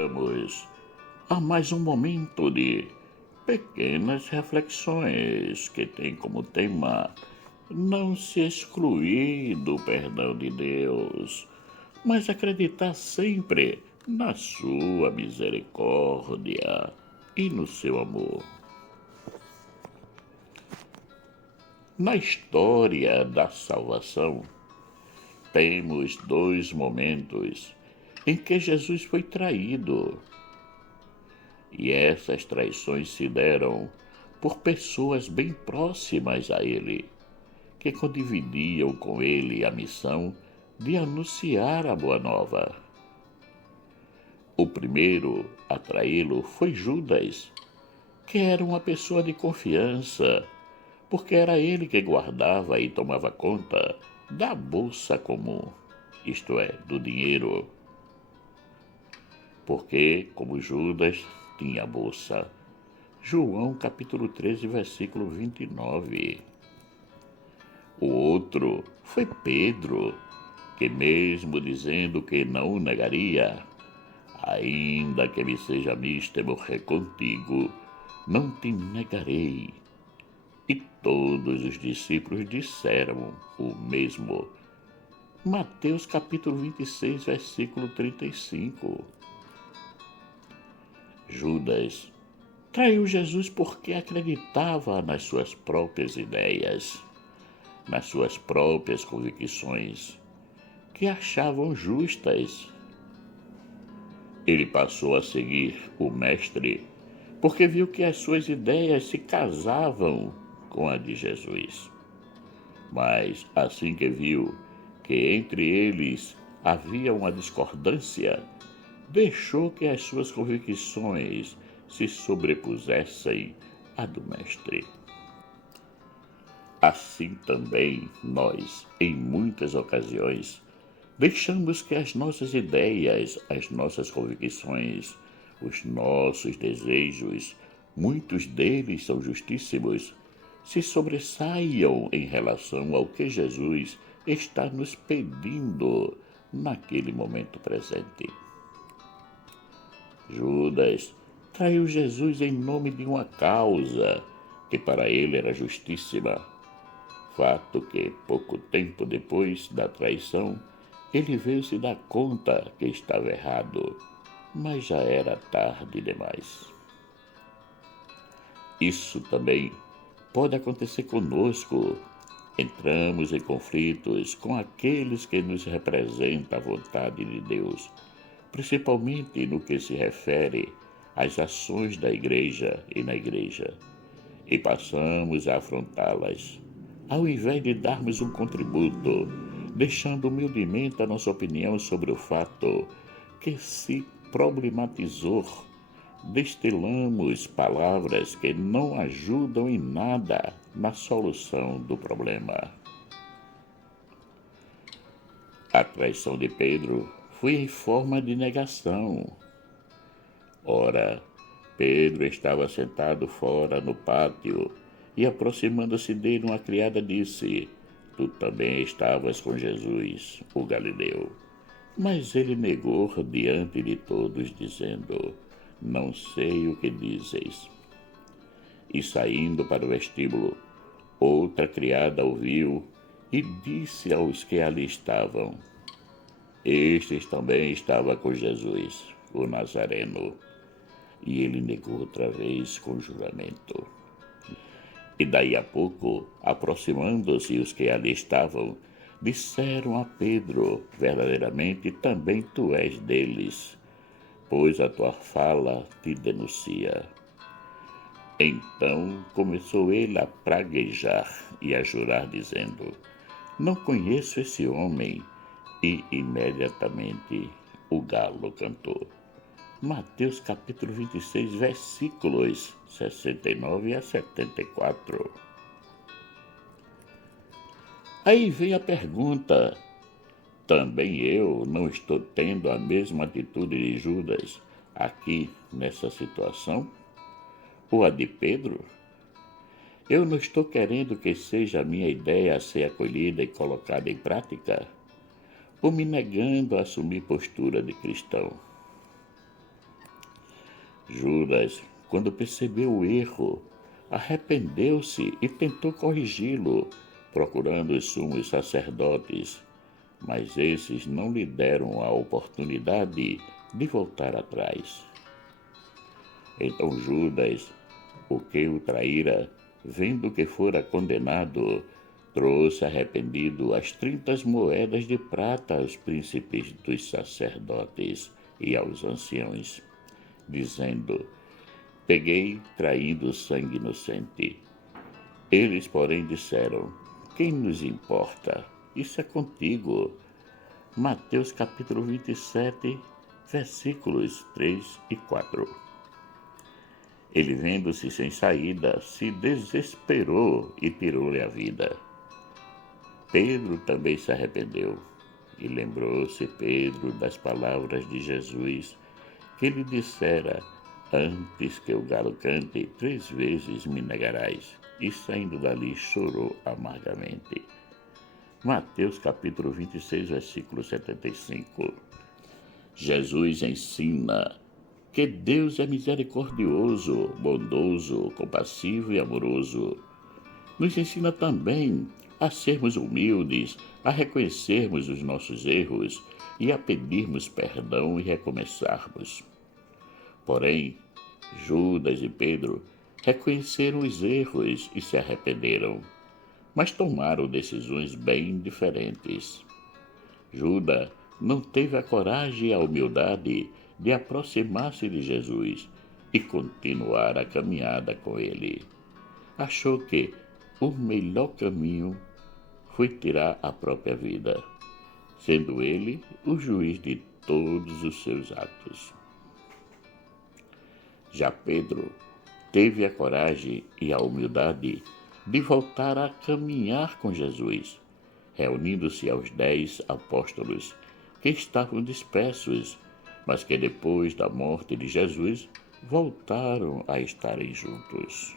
Vamos a mais um momento de pequenas reflexões que tem como tema não se excluir do perdão de Deus, mas acreditar sempre na sua misericórdia e no seu amor. Na história da salvação, temos dois momentos em que Jesus foi traído. E essas traições se deram por pessoas bem próximas a ele, que condividiam com ele a missão de anunciar a boa nova. O primeiro a traí-lo foi Judas, que era uma pessoa de confiança, porque era ele que guardava e tomava conta da bolsa comum, isto é, do dinheiro. Porque, como Judas tinha a bolsa. João capítulo 13, versículo 29. O outro foi Pedro, que mesmo dizendo que não o negaria, ainda que me seja misto morrer contigo, não te negarei. E todos os discípulos disseram o mesmo. Mateus capítulo 26, versículo 35. Judas traiu Jesus porque acreditava nas suas próprias ideias, nas suas próprias convicções, que achavam justas. Ele passou a seguir o Mestre porque viu que as suas ideias se casavam com a de Jesus. Mas assim que viu que entre eles havia uma discordância, deixou que as suas convicções se sobrepusessem à do Mestre. Assim também nós, em muitas ocasiões, deixamos que as nossas ideias, as nossas convicções, os nossos desejos, muitos deles são justíssimos, se sobressaiam em relação ao que Jesus está nos pedindo naquele momento presente. Judas traiu Jesus em nome de uma causa que para ele era justíssima. Fato que, pouco tempo depois da traição, ele veio se dar conta que estava errado, mas já era tarde demais. Isso também pode acontecer conosco. Entramos em conflitos com aqueles que nos representam a vontade de Deus, principalmente no que se refere às ações da igreja e na igreja, e passamos a afrontá-las, ao invés de darmos um contributo, deixando humildemente a nossa opinião sobre o fato que se problematizou. Destilamos palavras que não ajudam em nada na solução do problema. A traição de Pedro foi em forma de negação. Ora, Pedro estava sentado fora no pátio e, aproximando-se dele, uma criada disse: Tu também estavas com Jesus, o Galileu. Mas ele negou diante de todos, dizendo: Não sei o que dizes. E saindo para o vestíbulo, outra criada ouviu e disse aos que ali estavam: Estes também estavam com Jesus, o Nazareno. E ele negou outra vez com juramento. E daí a pouco, aproximando-se os que ali estavam, disseram a Pedro: Verdadeiramente também tu és deles, pois a tua fala te denuncia. Então começou ele a praguejar e a jurar, dizendo: Não conheço esse homem. E imediatamente o galo cantou. Mateus capítulo 26, versículos 69 a 74. Aí vem a pergunta: também eu não estou tendo a mesma atitude de Judas aqui nessa situação? Ou a de Pedro? Eu não estou querendo que seja a minha ideia a ser acolhida e colocada em prática? Ou me negando a assumir postura de cristão? Judas, quando percebeu o erro, arrependeu-se e tentou corrigi-lo, procurando os sumos sacerdotes, mas esses não lhe deram a oportunidade de voltar atrás. Então Judas, o que o traíra, vendo que fora condenado, trouxe arrependido as 30 moedas de prata aos príncipes dos sacerdotes e aos anciãos, dizendo: Peguei traindo sangue inocente. Eles, porém, disseram: Quem nos importa? Isso é contigo. Mateus capítulo 27, versículos 3 e 4. Ele, vendo-se sem saída, se desesperou e tirou-lhe a vida. Pedro também se arrependeu, e lembrou-se Pedro das palavras de Jesus, que lhe dissera: Antes que o galo cante, 3 vezes me negarás. E saindo dali chorou amargamente. Mateus capítulo 26, versículo 75. Jesus ensina que Deus é misericordioso, bondoso, compassivo e amoroso. Nos ensina também a sermos humildes, a reconhecermos os nossos erros e a pedirmos perdão e recomeçarmos. Porém, Judas e Pedro reconheceram os erros e se arrependeram, mas tomaram decisões bem diferentes. Judas não teve a coragem e a humildade de aproximar-se de Jesus e continuar a caminhada com ele. Achou que o melhor caminho foi tirar a própria vida, sendo ele o juiz de todos os seus atos. Já Pedro teve a coragem e a humildade de voltar a caminhar com Jesus, reunindo-se aos 10 apóstolos que estavam dispersos, mas que depois da morte de Jesus voltaram a estarem juntos.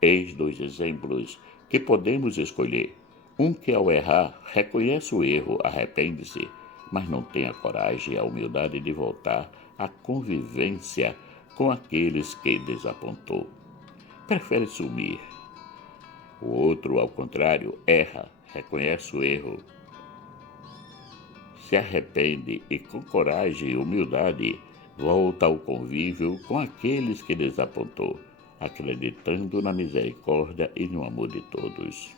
Eis 2 exemplos que podemos escolher. Um que, ao errar, reconhece o erro, arrepende-se, mas não tem a coragem e a humildade de voltar à convivência com aqueles que desapontou. Prefere sumir. O outro, ao contrário, erra, reconhece o erro, se arrepende e, com coragem e humildade, volta ao convívio com aqueles que desapontou, acreditando na misericórdia e no amor de todos.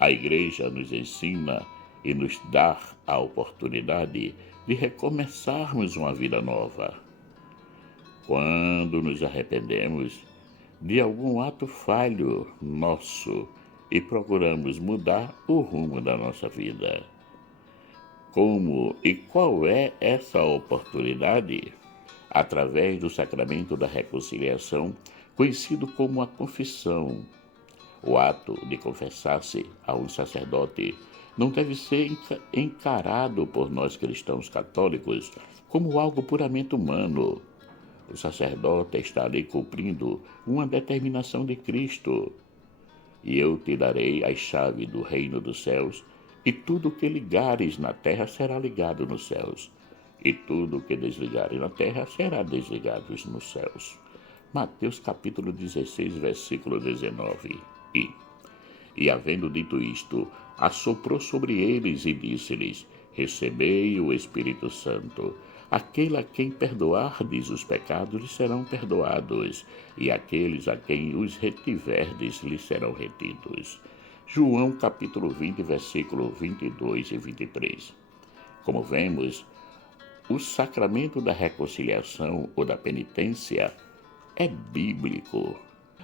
A Igreja nos ensina e nos dá a oportunidade de recomeçarmos uma vida nova. Quando nos arrependemos de algum ato falho nosso e procuramos mudar o rumo da nossa vida. Como e qual é essa oportunidade? Através do sacramento da reconciliação, conhecido como a confissão. O ato de confessar-se a um sacerdote não deve ser encarado por nós cristãos católicos como algo puramente humano. O sacerdote está ali cumprindo uma determinação de Cristo. E eu te darei as chaves do reino dos céus, e tudo que ligares na terra será ligado nos céus, e tudo que desligares na terra será desligado nos céus. Mateus capítulo 16, versículo 19. E havendo dito isto, assoprou sobre eles e disse-lhes: Recebei o Espírito Santo. Aquele a quem perdoardes os pecados lhes serão perdoados, e aqueles a quem os retiverdes lhes serão retidos. João capítulo 20, versículo 22 e 23. Como vemos, o sacramento da reconciliação ou da penitência é bíblico.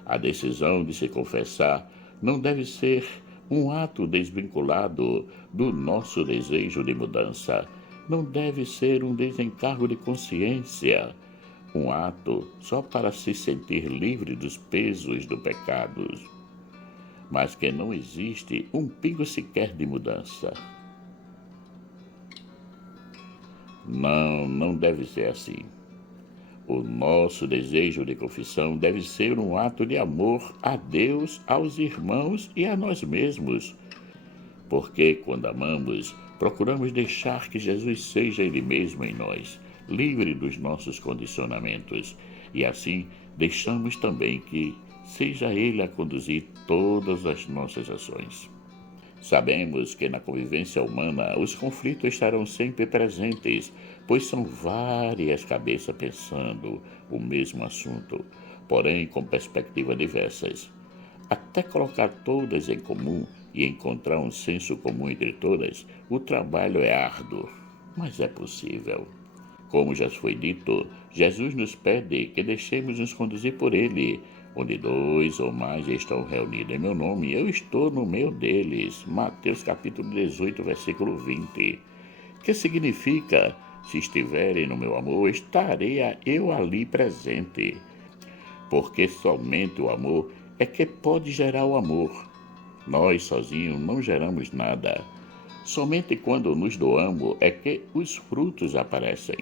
A decisão de se confessar não deve ser um ato desvinculado do nosso desejo de mudança. Não deve ser um desencargo de consciência, um ato só para se sentir livre dos pesos do pecado, mas que não existe um pingo sequer de mudança. Não deve ser assim. O nosso desejo de confissão deve ser um ato de amor a Deus, aos irmãos e a nós mesmos. Porque quando amamos, procuramos deixar que Jesus seja Ele mesmo em nós, livre dos nossos condicionamentos, e assim deixamos também que seja Ele a conduzir todas as nossas ações. Sabemos que na convivência humana os conflitos estarão sempre presentes, pois são várias cabeças pensando o mesmo assunto, porém com perspectivas diversas. Até colocar todas em comum e encontrar um senso comum entre todas, o trabalho é árduo, mas é possível. Como já foi dito, Jesus nos pede que deixemos nos conduzir por Ele. Onde dois ou mais estão reunidos em meu nome, eu estou no meio deles. Mateus capítulo 18, versículo 20. Que significa, se estiverem no meu amor, estarei eu ali presente. Porque somente o amor é que pode gerar o amor. Nós sozinhos não geramos nada. Somente quando nos doamos é que os frutos aparecem.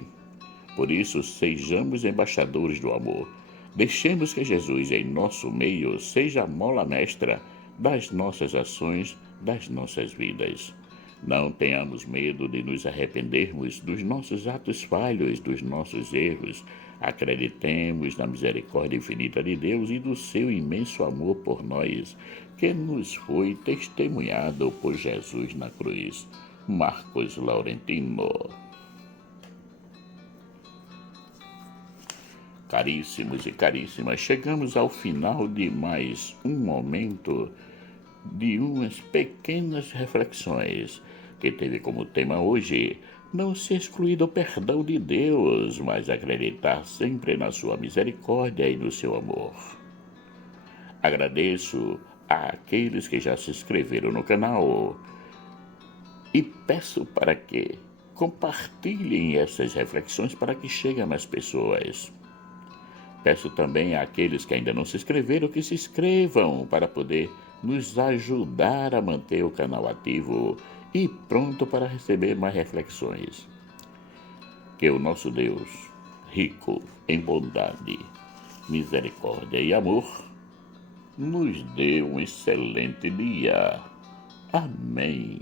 Por isso, sejamos embaixadores do amor. Deixemos que Jesus, em nosso meio, seja a mola mestra das nossas ações, das nossas vidas. Não tenhamos medo de nos arrependermos dos nossos atos falhos, dos nossos erros. Acreditemos na misericórdia infinita de Deus e do seu imenso amor por nós, que nos foi testemunhado por Jesus na cruz. Marcos Laurentino. Caríssimos e caríssimas, chegamos ao final de mais um momento de umas pequenas reflexões que teve como tema hoje não se excluir do perdão de Deus, mas acreditar sempre na sua misericórdia e no seu amor. Agradeço àqueles que já se inscreveram no canal e peço para que compartilhem essas reflexões para que cheguem a mais pessoas. Peço também àqueles que ainda não se inscreveram que se inscrevam para poder nos ajudar a manter o canal ativo e pronto para receber mais reflexões. Que o nosso Deus, rico em bondade, misericórdia e amor, nos dê um excelente dia. Amém.